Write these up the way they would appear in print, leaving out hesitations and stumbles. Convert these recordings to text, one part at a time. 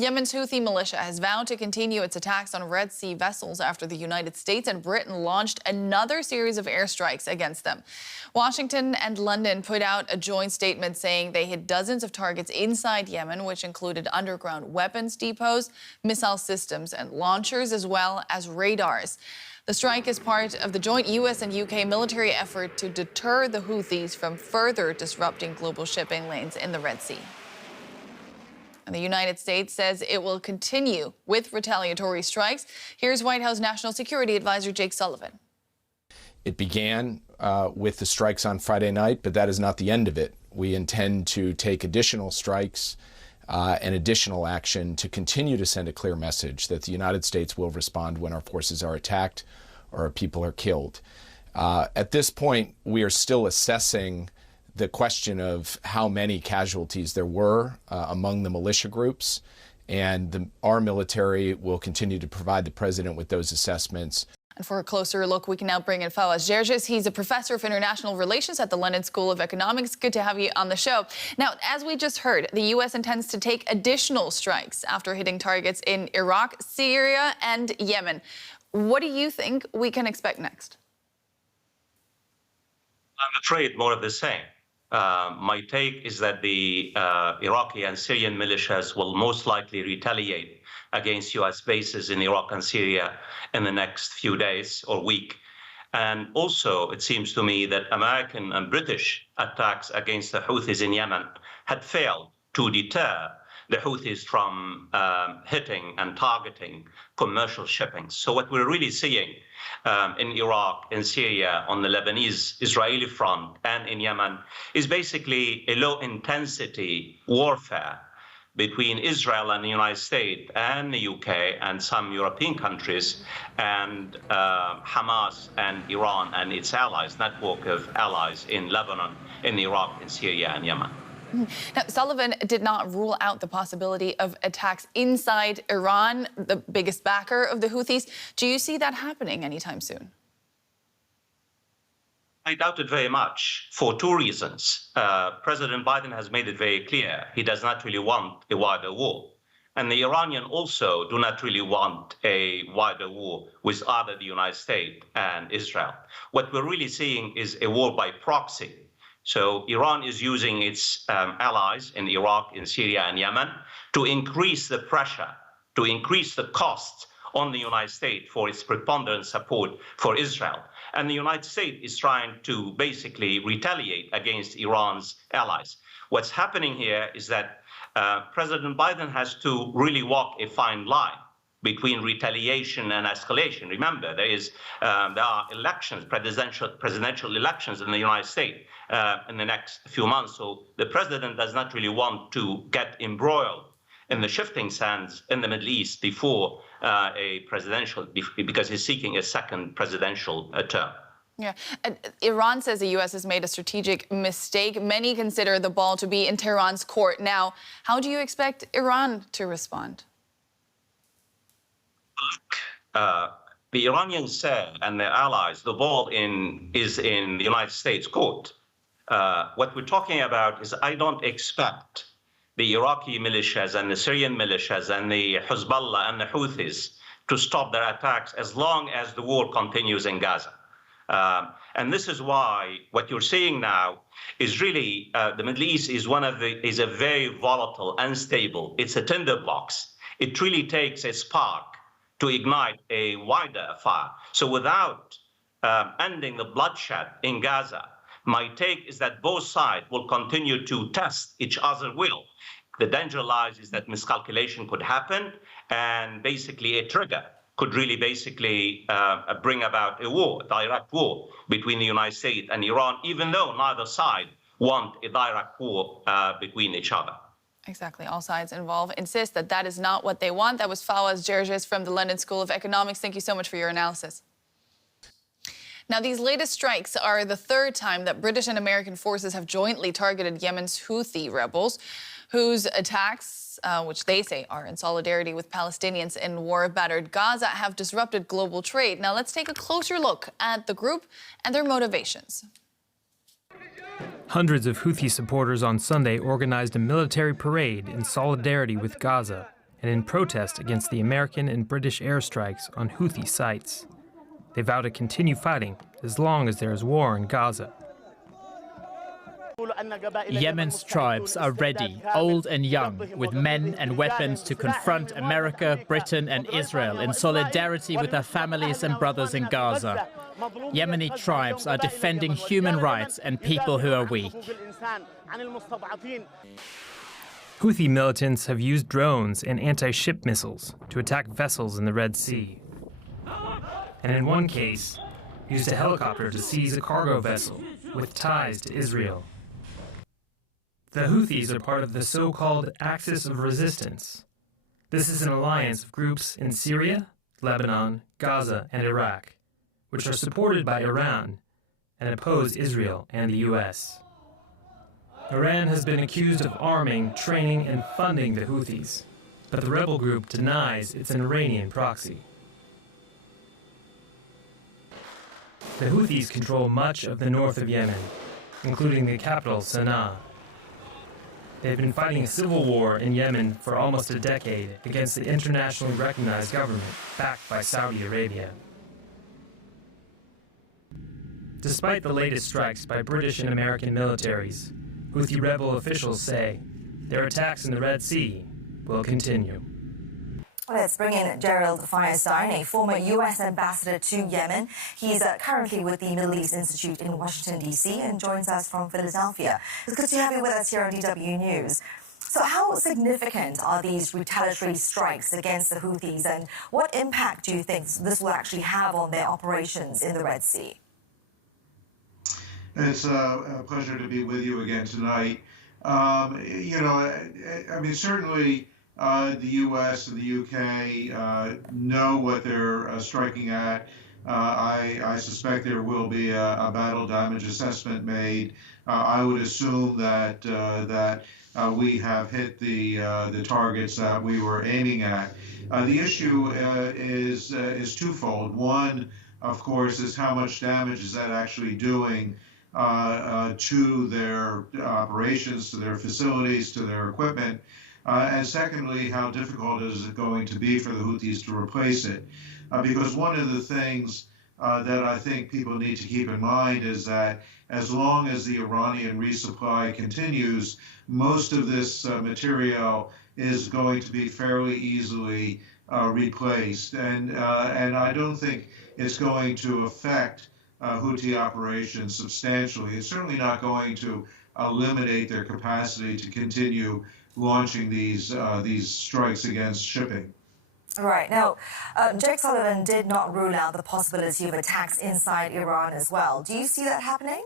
Yemen's Houthi militia has vowed to continue its attacks on Red Sea vessels after the United States and Britain launched another series of airstrikes against them. Washington and London put out a joint statement saying they hit dozens of targets inside Yemen, which included underground weapons depots, missile systems and launchers, as well as radars. The strike is part of the joint U.S. and U.K. military effort to deter the Houthis from further disrupting global shipping lanes in the Red Sea. And the United States says it will continue with retaliatory strikes. Here's White House National Security Advisor Jake Sullivan. It began with the strikes on Friday night, but that is not the end of it. We intend to take additional strikes and additional action to continue to send a clear message that the United States will respond when our forces are attacked or our people are killed. At this point, we are still assessing the question of how many casualties there were among the militia groups, and our military will continue to provide the president with those assessments. And for a closer look, we can now bring in Fawaz Gerges. He's a professor of international relations at the London School of Economics. Good to have you on the show. Now, as we just heard, the U.S. intends to take additional strikes after hitting targets in Iraq, Syria, and Yemen. What do you think we can expect next? I'm afraid more of the same. My take is that the Iraqi and Syrian militias will most likely retaliate against U.S. bases in Iraq and Syria in the next few days or week. And also, it seems to me that American and British attacks against the Houthis in Yemen had failed to deter the Houthis from hitting and targeting commercial shipping. So what we're really seeing in Iraq, in Syria, on the Lebanese-Israeli front, and in Yemen is basically a low-intensity warfare between Israel and the United States and the UK and some European countries and Hamas and Iran and its allies, network of allies in Lebanon, in Iraq, in Syria and Yemen. Now, Sullivan did not rule out the possibility of attacks inside Iran, the biggest backer of the Houthis. Do you see that happening anytime soon? I doubt it very much for two reasons. President Biden has made it very clear he does not really want a wider war. And the Iranians also do not really want a wider war with either the United States and Israel. What we're really seeing is a war by proxy. So Iran is using its allies in Iraq, in Syria and Yemen to increase the pressure, to increase the cost on the United States for its preponderant support for Israel. And the United States is trying to basically retaliate against Iran's allies. What's happening here is that President Biden has to really walk a fine line between retaliation and escalation. Remember, there are elections, presidential elections in the United States in the next few months. So the president does not really want to get embroiled in the shifting sands in the Middle East before a presidential, because he's seeking a second presidential term. Yeah. Iran says the U.S. has made a strategic mistake. Many consider the ball to be in Tehran's court now. How do you expect Iran to respond? The Iranians say, and their allies, the ball is in the United States court. What we're talking about is I don't expect the Iraqi militias and the Syrian militias and the Hezbollah and the Houthis to stop their attacks as long as the war continues in Gaza. And this is why what you're seeing now is really the Middle East is a very volatile, unstable. It's a tinderbox. It really takes a spark to ignite a wider fire. So without ending the bloodshed in Gaza, my take is that both sides will continue to test each other's will. The danger lies is that miscalculation could happen, and basically a trigger could really basically bring about a war, a direct war between the United States and Iran, even though neither side want a direct war between each other. Exactly. All sides involved insist that that is not what they want. That was Fawaz Gerges from the London School of Economics. Thank you so much for your analysis. Now, these latest strikes are the third time that British and American forces have jointly targeted Yemen's Houthi rebels, whose attacks, which they say are in solidarity with Palestinians in war-battered Gaza, have disrupted global trade. Now, let's take a closer look at the group and their motivations. Hundreds of Houthi supporters on Sunday organized a military parade in solidarity with Gaza. and in protest against the American and British airstrikes on Houthi sites. They vow to continue fighting as long as there is war in Gaza. Yemen's tribes are ready, old and young, with men and weapons to confront America, Britain and Israel in solidarity with their families and brothers in Gaza. Yemeni tribes are defending human rights and people who are weak. Houthi militants have used drones and anti-ship missiles to attack vessels in the Red Sea. And in one case, used a helicopter to seize a cargo vessel with ties to Israel. The Houthis are part of the so-called Axis of Resistance. This is an alliance of groups in Syria, Lebanon, Gaza, and Iraq, which are supported by Iran and oppose Israel and the U.S. Iran has been accused of arming, training, and funding the Houthis, but the rebel group denies it's an Iranian proxy. The Houthis control much of the north of Yemen, including the capital, Sana'a. They've been fighting a civil war in Yemen for almost a decade against the internationally recognized government backed by Saudi Arabia. Despite the latest strikes by British and American militaries, Houthi rebel officials say their attacks in the Red Sea will continue. Let's bring in Gerald Feierstein, a former U.S. ambassador to Yemen. He's currently with the Middle East Institute in Washington, D.C. and joins us from Philadelphia. It's good to have you with us here on DW News. So how significant are these retaliatory strikes against the Houthis, and what impact do you think this will actually have on their operations in the Red Sea? It's a pleasure to be with you again tonight. Certainly the U.S. and the U.K. know what they're striking at. I suspect there will be a battle damage assessment made. I would assume that we have hit the targets that we were aiming at. The issue is twofold. One, of course, is how much damage is that actually doing to their operations, to their facilities, to their equipment. And secondly, how difficult is it going to be for the Houthis to replace it? Because one of the things that I think people need to keep in mind is that as long as the Iranian resupply continues, most of this material is going to be fairly easily replaced. And I don't think it's going to affect Houthi operations substantially. It's certainly not going to eliminate their capacity to continue launching these strikes against shipping. Right. Now, Jake Sullivan did not rule out the possibility of attacks inside Iran as well. Do you see that happening?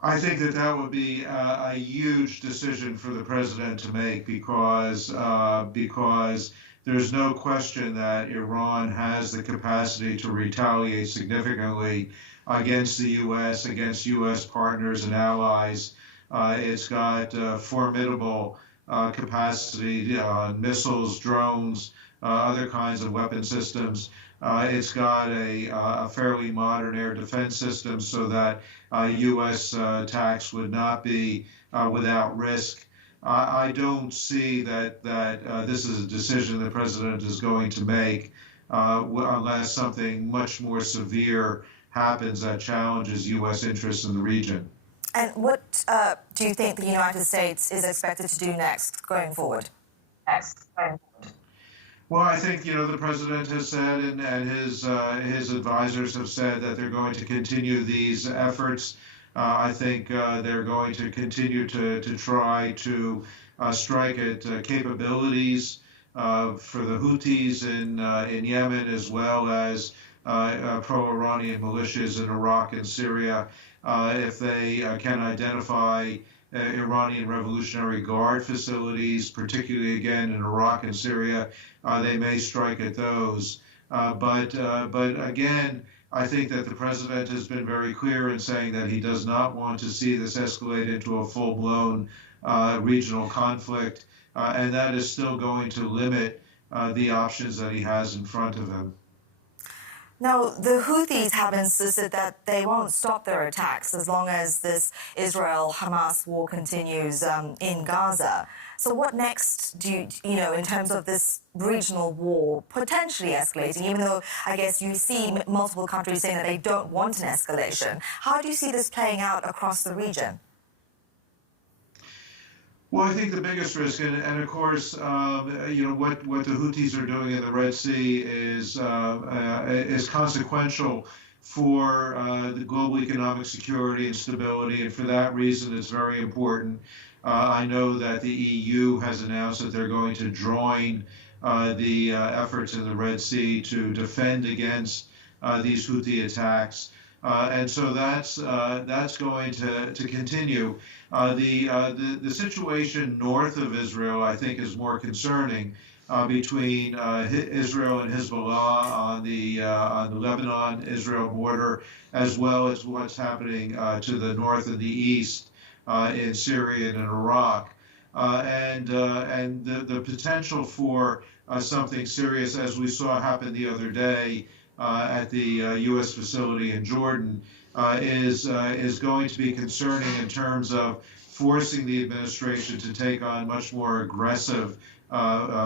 I think that would be a huge decision for the president to make because there's no question that Iran has the capacity to retaliate significantly against the U.S., against U.S. partners and allies. It's got formidable capacity, missiles, drones, other kinds of weapon systems. It's got a fairly modern air defense system so that U.S. attacks would not be without risk. I don't see that this is a decision the president is going to make unless something much more severe happens that challenges U.S. interests in the region. And what do you think the United States is expected to do next going forward? Well, I think, the president has said and his advisors have said that they're going to continue these efforts. I think they're going to continue to try to strike at capabilities for the Houthis in Yemen, as well as pro-Iranian militias in Iraq and Syria. If they can identify Iranian Revolutionary Guard facilities, particularly again in Iraq and Syria, they may strike at those. But again, I think that the president has been very clear in saying that he does not want to see this escalate into a full-blown regional conflict, and that is still going to limit the options that he has in front of him. Now, the Houthis have insisted that they won't stop their attacks as long as this Israel-Hamas war continues in Gaza. So what next do you know, in terms of this regional war potentially escalating, even though I guess you see multiple countries saying that they don't want an escalation? How do you see this playing out across the region? Well, I think the biggest risk, and of course, you know, what the Houthis are doing in the Red Sea is consequential for the global economic security and stability, and for that reason, it's very important. I know that the EU has announced that they're going to join the efforts in the Red Sea to defend against these Houthi attacks. And so that's going to continue. The situation north of Israel, I think, is more concerning between Israel and Hezbollah on the Lebanon-Israel border, as well as what's happening to the north and the east in Syria and in Iraq, and the potential for something serious, as we saw happen the other day at the U.S. facility in Jordan, is going to be concerning in terms of forcing the administration to take on much more aggressive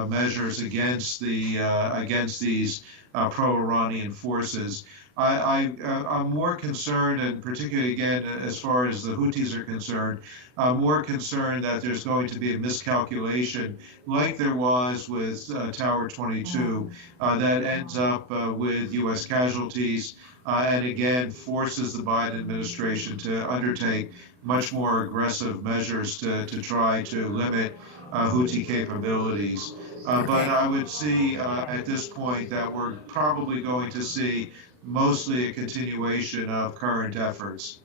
measures against these pro-Iranian forces. I'm more concerned, and particularly again as far as the Houthis are concerned, I'm more concerned that there's going to be a miscalculation, like there was with Tower 22, that ends up with U.S. casualties, and again forces the Biden administration to undertake much more aggressive measures to try to limit Houthi capabilities. But I would see at this point that we're probably going to see mostly a continuation of current efforts.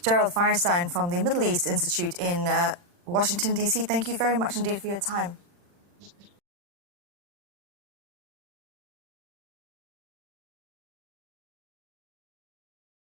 Gerald Feierstein from the Middle East Institute in Washington, D.C., thank you very much indeed for your time.